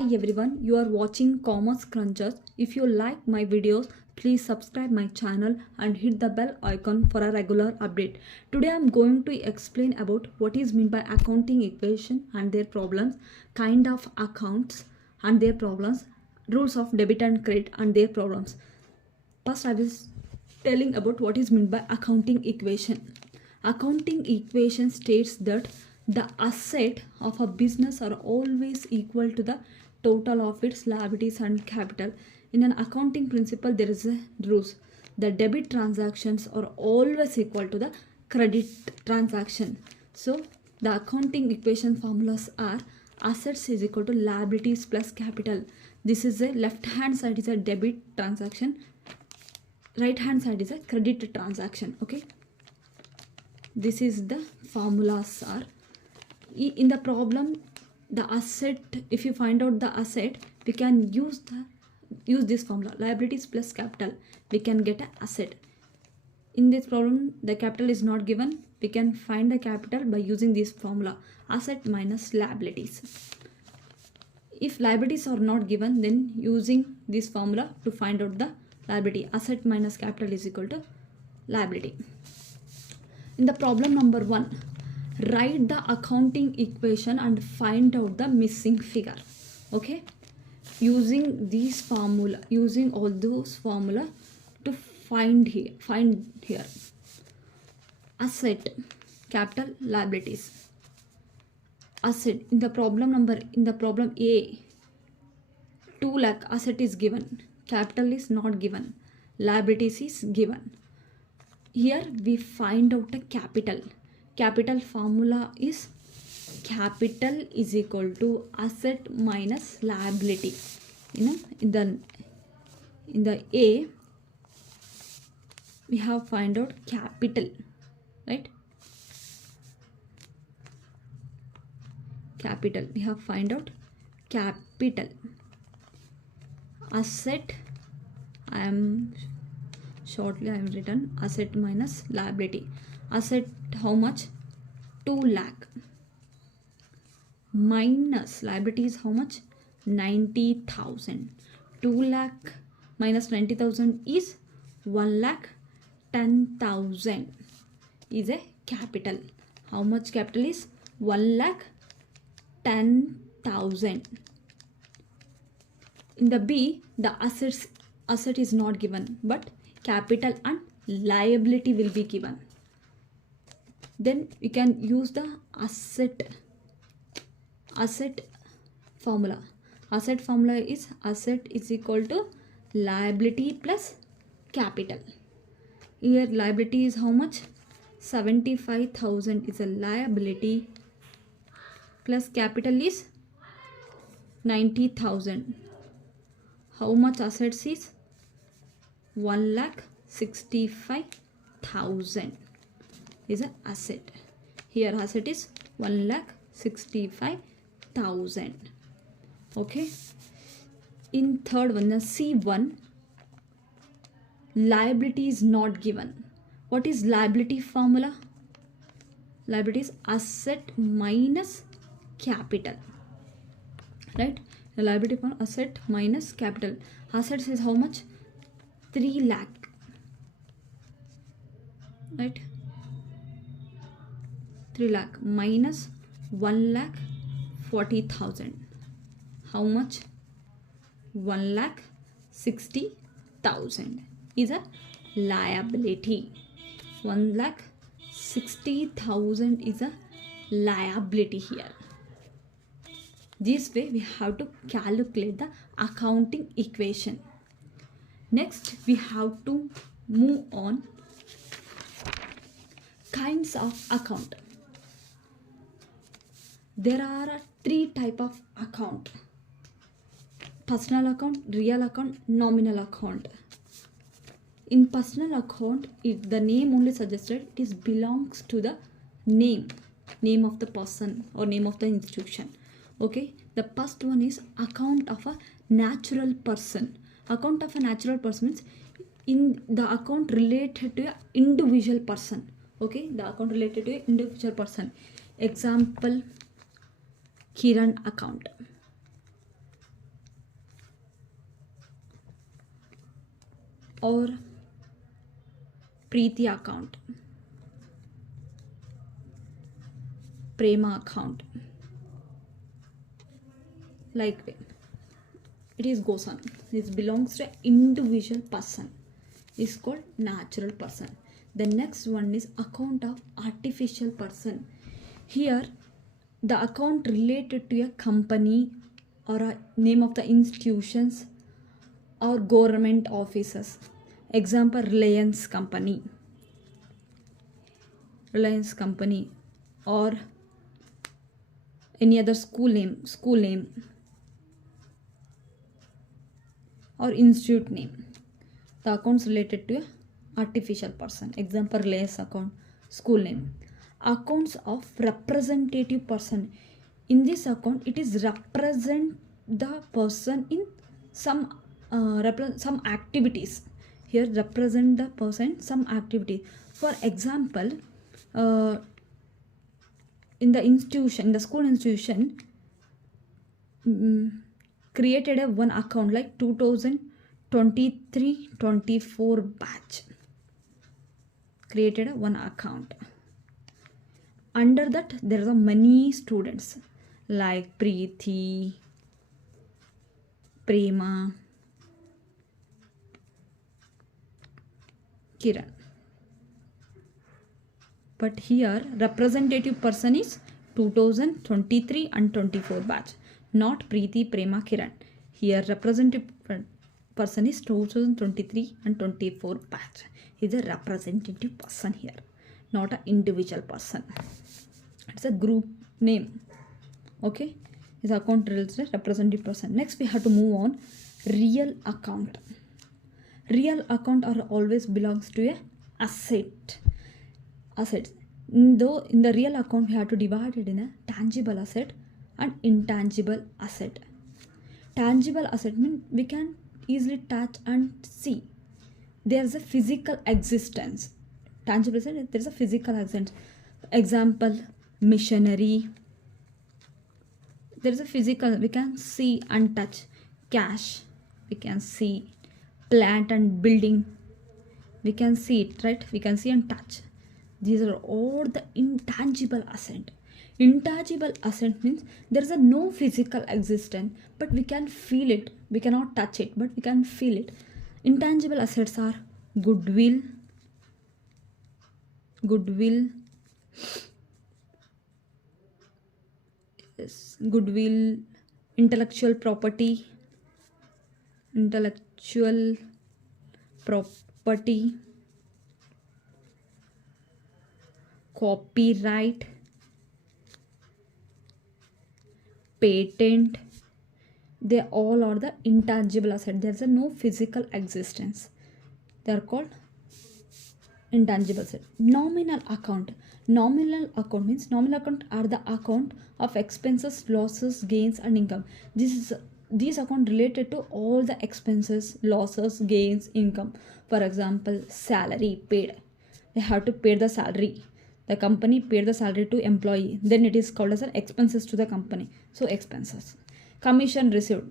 Hi everyone, you are watching Commerce Crunchers. If you like my videos, please subscribe my channel and hit the bell icon for a regular update. Today I am going to explain about what is meant by accounting equation and their problems, kind of accounts and their problems, rules of debit and credit and their problems. First I was telling about what is meant by accounting equation. Accounting equation states that the asset of a business are always equal to the total of its liabilities and capital. In an accounting principle, there is a rules. The debit transactions are always equal to the credit transaction. So the accounting equation formulas are assets is equal to liabilities plus capital. This is a left hand side is a debit transaction, right hand side is a credit transaction. Okay, this is the formulas are in the problem. The asset, if you find out the asset, we can use this formula, liabilities plus capital, we can get an asset. In this problem the capital is not given, we can find the capital by using this formula, asset minus liabilities. If liabilities are not given, then using this formula to find out the liability, asset minus capital is equal to liability. In the problem number 1, write the accounting equation and find out the missing figure. Okay, using these formula, using all those formula to find here asset, capital, liabilities. Asset in the problem A, 2 lakh asset is given, capital is not given, liabilities is given. Here we find out a capital formula is capital is equal to asset minus liability. In the A we have find out capital, right? Capital, we have find out capital. Asset, I am written asset minus liability. Asset how much? 2 lakh minus liability is how much? 90,000. 2 lakh minus 90,000 is 1 lakh 10,000 is a capital. How much capital is? 1 lakh 10,000. In the B, the asset is not given, but capital and liability will be given. Then we can use the asset formula. Asset formula is asset is equal to liability plus capital. Here liability is how much? 75,000 is a liability plus capital is 90,000. How much assets is? 1,65,000 is an asset. Here asset is 1,65,000. Okay. In third one, the C1, liability is not given. What is liability formula? Liability is asset minus capital, right? The liability for asset minus capital. Assets is how much? 3 lakh, right? 3 lakh minus 1 lakh 40,000. How much? 1 lakh 60,000 is a liability. 1 lakh 60,000 is a liability here. This way we have to calculate the accounting equation. Next we have to move on kinds of account. There are 3 type of account: personal account, real account, nominal account. In personal account, if the name only suggested, it belongs to the name of the person or name of the institution. Okay, the first one is account of a natural person. Account of a natural person means in the account related to an individual person. Okay, the account related to an individual person. Example, Kiran account. or Preeti account, Prema account, like it is goes on. This belongs to an individual person. Is called natural person. The next one is account of artificial person. Here the account related to a company or a name of the institutions or government offices. Example, Reliance Company, or any other school name or institute name. The accounts related to a artificial person. Example, Reliance account, school name. Accounts of representative person. In this account, it is represent the person in some activities. Here represent the person some activity. For example, in the school institution, created a one account like 2023-24 batch. Created a one account. Under that there are many students like Preeti, Prema, Kiran. But here representative person is 2023 and 24 batch, not Preeti, Prema, Kiran. Here representative person is 2023 and 24 batch. Is a representative person here, not an individual person. It's a group name. Okay, is account related representative person. Next we have to move on. Real account. Real account are always belongs to a assets. Though in the real account we have to divide it in a tangible asset and intangible asset. Tangible asset means we can easily touch and see. There's a physical existence. Tangible asset, there's a physical existence. Example, machinery. There's a physical, we can see and touch. Cash, we can see. Plant and building, we can see it, right? We can see and touch. These are all the intangible asset. Intangible asset means there is a no physical existence, but we can feel it. We cannot touch it, but we can feel it. Intangible assets are goodwill, intellectual property, copyright, patent. They all are the intangible asset. There's a no physical existence. They are called intangible asset. Nominal account. Nominal account means nominal account are the account of expenses, losses, gains and income. These account related to all the expenses, losses, gains, income. For example, salary paid. They have to pay the salary. The company paid the salary to employee. Then it is called as an expenses to the company. So expenses. Commission received.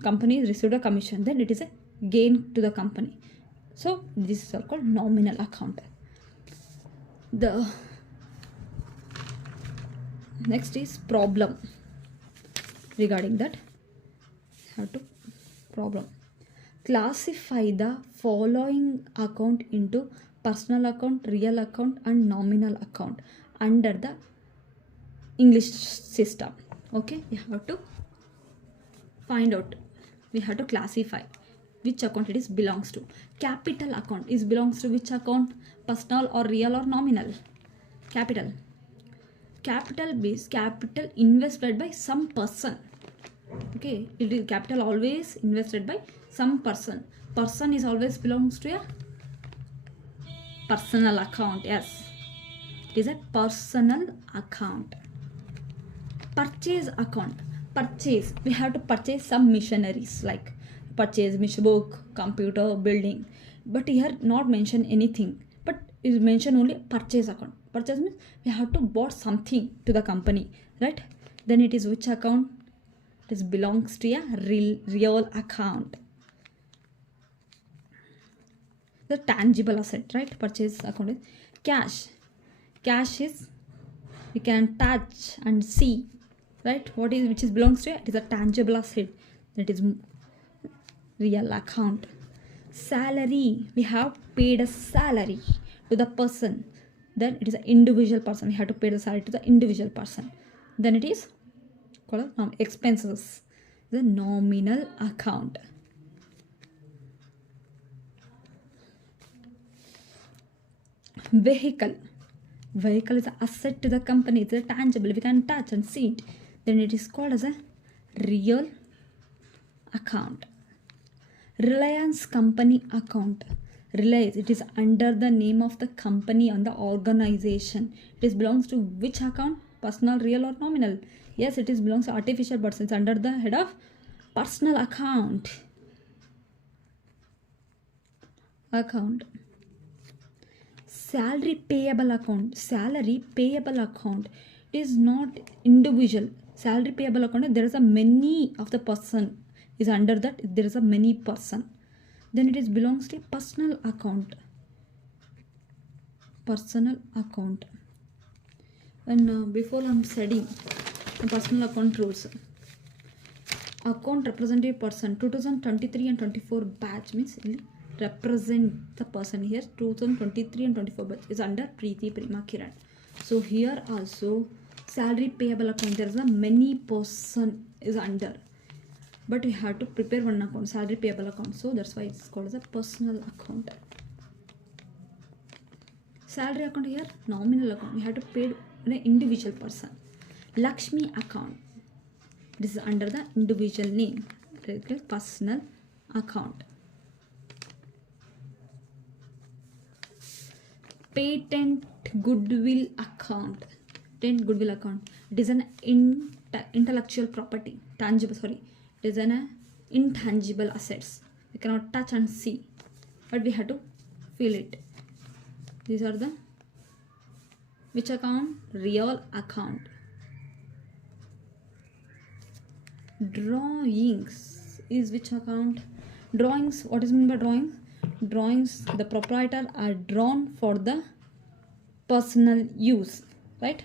Company received a commission. Then it is a gain to the company. So this is called nominal account. The next is problem. Regarding that, have to problem. Classify the following account into personal account, real account and nominal account under the English system. Okay, we have to find out. We have to classify which account it is belongs to. Capital account is belongs to which account? Personal or real or nominal? Capital. Capital means capital invested by some person. Okay, it is capital always invested by some person. Person is always belongs to a personal account. Yes, it is a personal account. Purchase account. Purchase, we have to purchase some machineries like purchase book, computer, building. But here not mention anything, but is mention only purchase account. Purchase means we have to bought something to the company, right? Then it is which account? It belongs to a real account. The tangible asset, right? Purchase account is cash. Cash is we can touch and see, right? What is which is belongs to it is a tangible asset, that is real account. Salary, we have paid a salary to the person, then it is an individual person, we have to pay the salary to the individual person, then it is called expenses, the nominal account. Vehicle, vehicle is an asset to the company, it's a tangible, we can touch and see it, then it is called as a real account. Reliance company account, Reliance, it is under the name of the company and the organization. It is belongs to which account? Personal, real or nominal? Yes, it is belongs to artificial person, it's under the head of personal account. Salary payable account, salary payable account is not individual. Salary payable account, there is a many of the person is under that, there is a many person, then it is belongs to personal account. And before I'm studying personal account rules, account representative person 2023 and 24 batch means represent the person here. 2023 and 24 batch is under Preeti Prima Kiran. So here also salary payable account, there is a many person is under, but we have to prepare one account, salary payable account, so that's why it's called as a personal account. Salary account here nominal account, we have to pay an individual person. Lakshmi account, this is under the individual name, personal account. Patent goodwill account, it is an intellectual property, it is an intangible assets, we cannot touch and see, but we have to feel it. These are the which account? Real account. Drawings is which account? Drawings, what is meant by drawings? Drawings, the proprietor are drawn for the personal use, right?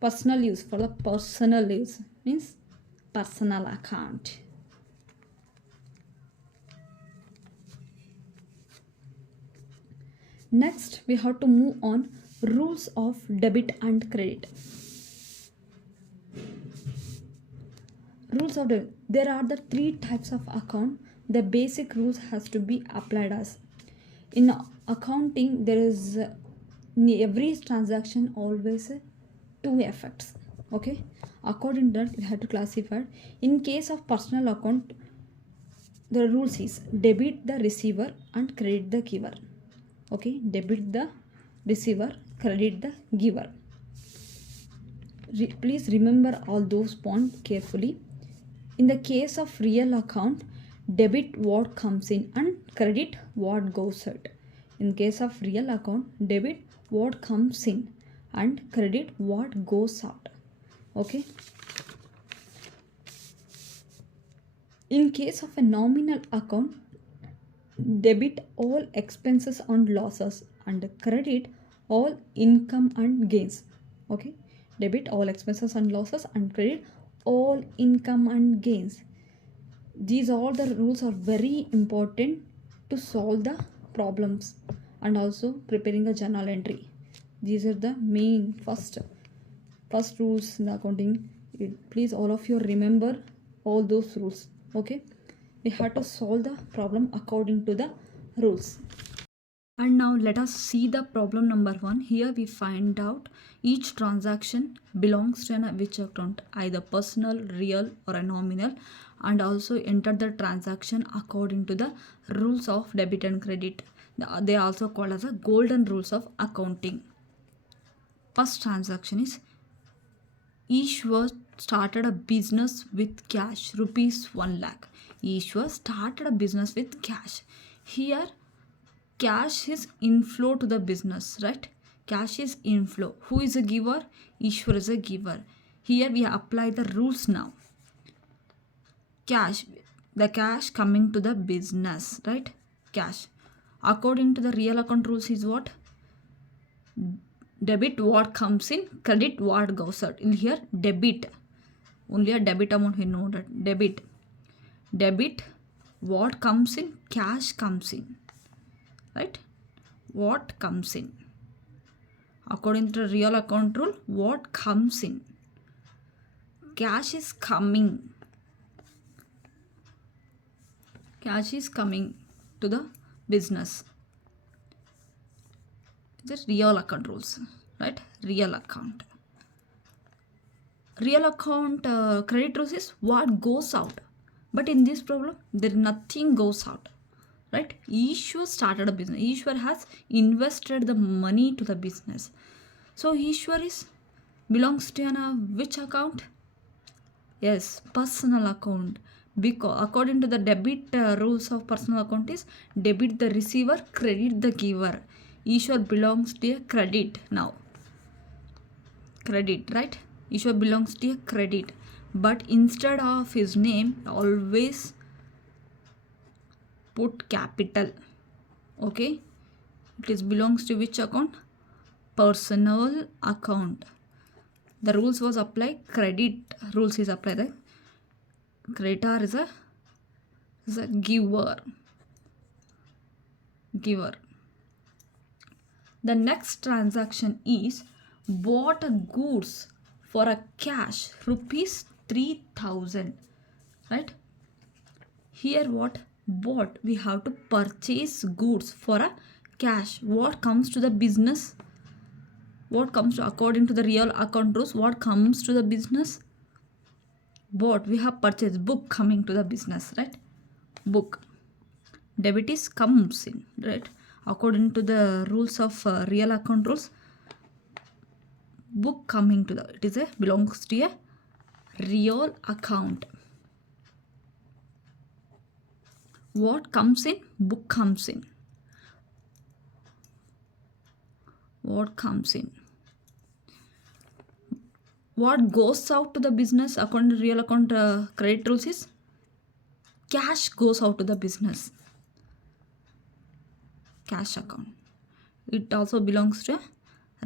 Personal use, for the personal use means personal account. Next, we have to move on rules of debit and credit. Rules of debit. There are the three types of account. The basic rules has to be applied as. In accounting, there is every transaction always two effects. Okay. According to that, we have to classify. In case of personal account, the rules is debit the receiver and credit the giver. Okay, debit the receiver, credit the giver. Please remember all those points carefully. In the case of real account, debit what comes in and credit what goes out. In case of real account, debit what comes in and credit what goes out. Okay. In case of a nominal account, debit all expenses and losses and credit all income and gains. Okay, debit all expenses and losses and credit all income and gains. These all the rules are very important to solve the problems and also preparing a journal entry. These are the main first rules in the accounting. Please all of you remember all those rules. Okay, we have to solve the problem according to the rules. And now let us see the problem number 1. Here we find out each transaction belongs to which account, either personal, real or a nominal, and also enter the transaction according to the rules of debit and credit. They are also called as the golden rules of accounting. First transaction is Ishwar started a business with cash, rupees 1 lakh. Ishwar started a business with cash. Here, cash is inflow to the business, right? Cash is inflow. Who is a giver? Ishwar is a giver. Here we apply the rules now. Cash, the cash coming to the business, right? Cash. According to the real account rules is what? Debit what comes in, credit what goes out. In here, debit. Only a debit amount we know that. Debit what comes in, cash comes in. Right? What comes in. According to the real account rule, what comes in? Cash is coming. Cash is coming to the business. Just real account rules, right? Real account credit rules is what goes out, but in this problem there nothing goes out, right? Ishwar started a business. Ishwar has invested the money to the business, so Ishwar is belongs to which account? Yes, personal account. Because according to the debit rules of personal account is debit the receiver, credit the giver. Ishwar belongs to a credit now. Credit, right? Ishwar belongs to a credit. But instead of his name, always put capital. Okay? It is belongs to which account? Personal account. The rules was applied. Credit rules is applied. Right? Creditor is a giver. The next transaction is bought a goods for a cash rupees 3000, right? Here what? Bought, we have to purchase goods for a cash. What comes to the business? What comes to, according to the real account rules, what comes to the business? Bought, we have purchased. Book coming to the business, right? Book. Debit is comes in, right? According to the rules of real account rules, book coming to the, it is a belongs to a real account. What comes in? Book comes in. What comes in? What goes out to the business according to real account credit rules is cash goes out to the business. Cash account. It also belongs to a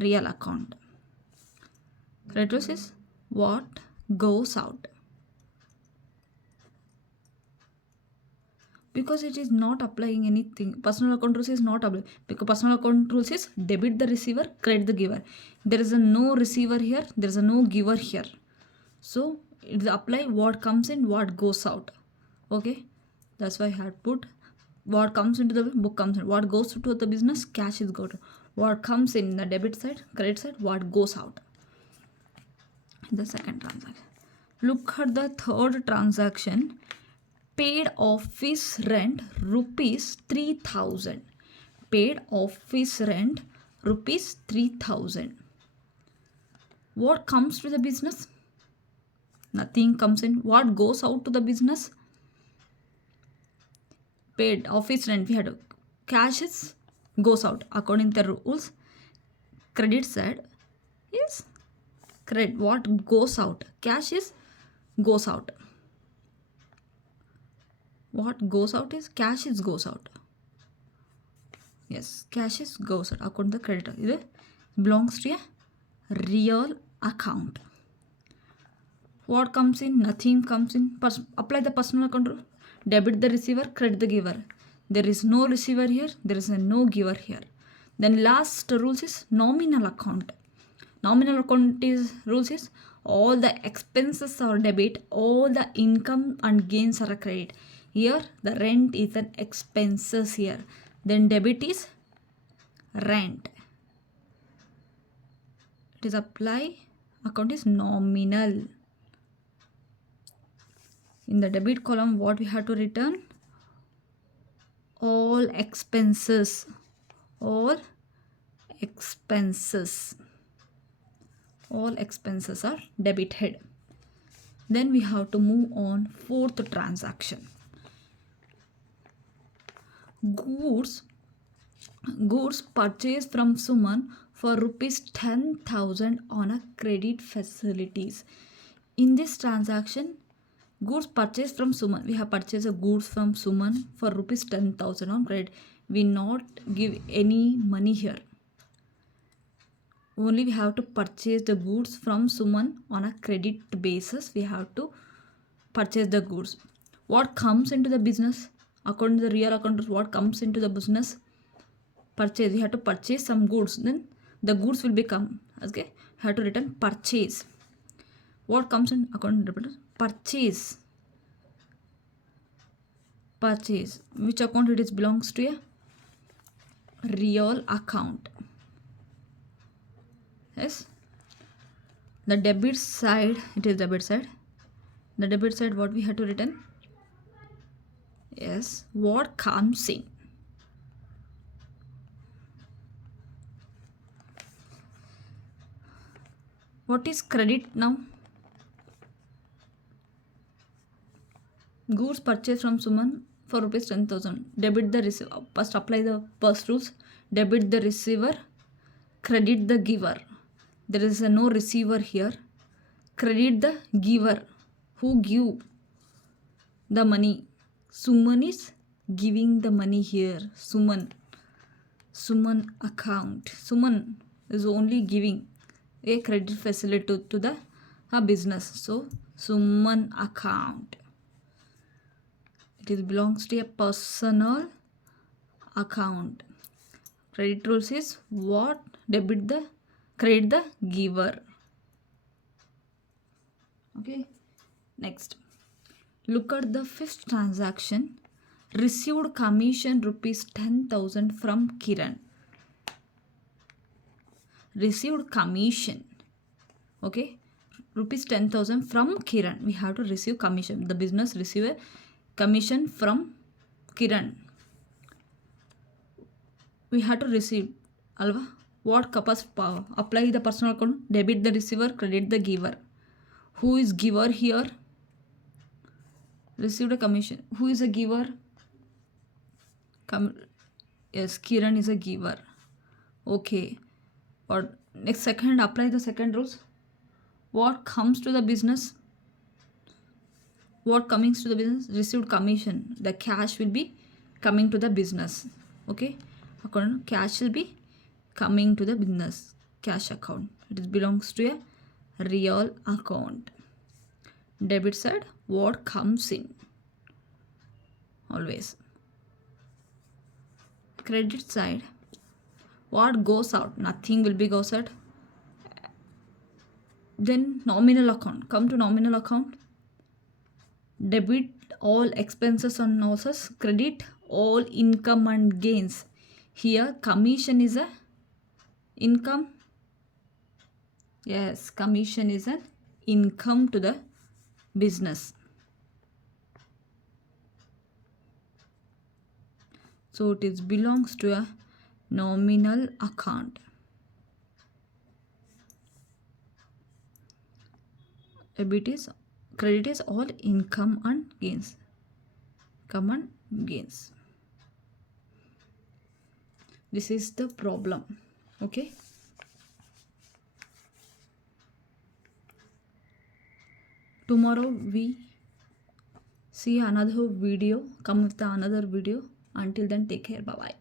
real account. Credit rules is what goes out. Because it is not applying anything. Personal account rules is not applying. Because personal account rules is debit the receiver, credit the giver. There is a no receiver here. There is a no giver here. So it is apply what comes in, what goes out. Okay. That's why I had put what comes into the book comes in. What goes to the business, cash is go to. What comes in the debit side, credit side, what goes out. The second transaction. Look at the third transaction. Paid office rent rupees 3000. Paid office rent rupees 3000. What comes to the business? Nothing comes in. What goes out to the business? Paid office rent. We had cash is goes out according to the rules. Credit side is credit. What goes out? Cash is goes out. What goes out is cash is goes out. Yes, cash is goes out according to the creditor. It belongs to a real account. What comes in? Nothing comes in. Apply the personal account rule. Debit the receiver, credit the giver. There is no receiver here. There is a no giver here. Then last rules is nominal account. Nominal account is rules is all the expenses are debit, all the income and gains are a credit. Here the rent is an expenses here. Then debit is rent. It is apply. Account is nominal. In the debit column, what we have to return? All expenses. All expenses. All expenses are debited. Then we have to move on fourth transaction. Goods purchased from Suman for rupees 10,000 on a credit facilities. In this transaction, Goods purchased from Suman. We have purchased a goods from Suman for rupees 10,000 on credit. We not give any money here. Only we have to purchase the goods from Suman on a credit basis. We have to purchase the goods. What comes into the business? According to the real accountants, what comes into the business? Purchase. We have to purchase some goods. Then the goods will become. Okay. Have to return purchase. What comes in according to the purchase? Purchase. Which account it is belongs to? A real account. Yes. The debit side, it is debit side. The debit side, what we have to return? Yes. What comes in? What is credit now? Goods purchased from Suman for rupees 10,000. Debit the receiver. First apply the first rules. Debit the receiver. Credit the giver. There is no receiver here. Credit the giver. Who give the money? Suman is giving the money here. Suman account. Suman is only giving a credit facility to the business. So Suman account. It belongs to a personal account. Credit rules is what? Debit the, credit the giver. Okay. Next. Look at the fifth transaction. Received commission rupees 10,000 from Kiran. Received commission. Okay. Rupees 10,000 from Kiran. We have to receive commission. The business receive a commission from Kiran. We have to receive. Alva. What capacity power? Apply the personal account. Debit the receiver. Credit the giver. Who is giver here? Received a commission. Who is a giver? Yes, Kiran is a giver. Okay. Or next second, apply the second rules. What comes to the business? What comes to the business? Received commission. The cash will be coming to the business. Okay. Account cash will be coming to the business. Cash account. It belongs to a real account. Debit side, what comes in? Always. Credit side, what goes out? Nothing will be goes out. Then nominal account. Come to nominal account. Debit all expenses and losses. Credit all income and gains. Here commission is a income. Yes, commission is an income to the business. So it is belongs to a nominal account. Debit is, credit is all income and gains. Come and gains. This is the problem. Okay. Tomorrow we see another video. Come with another video. Until then, take care. Bye bye.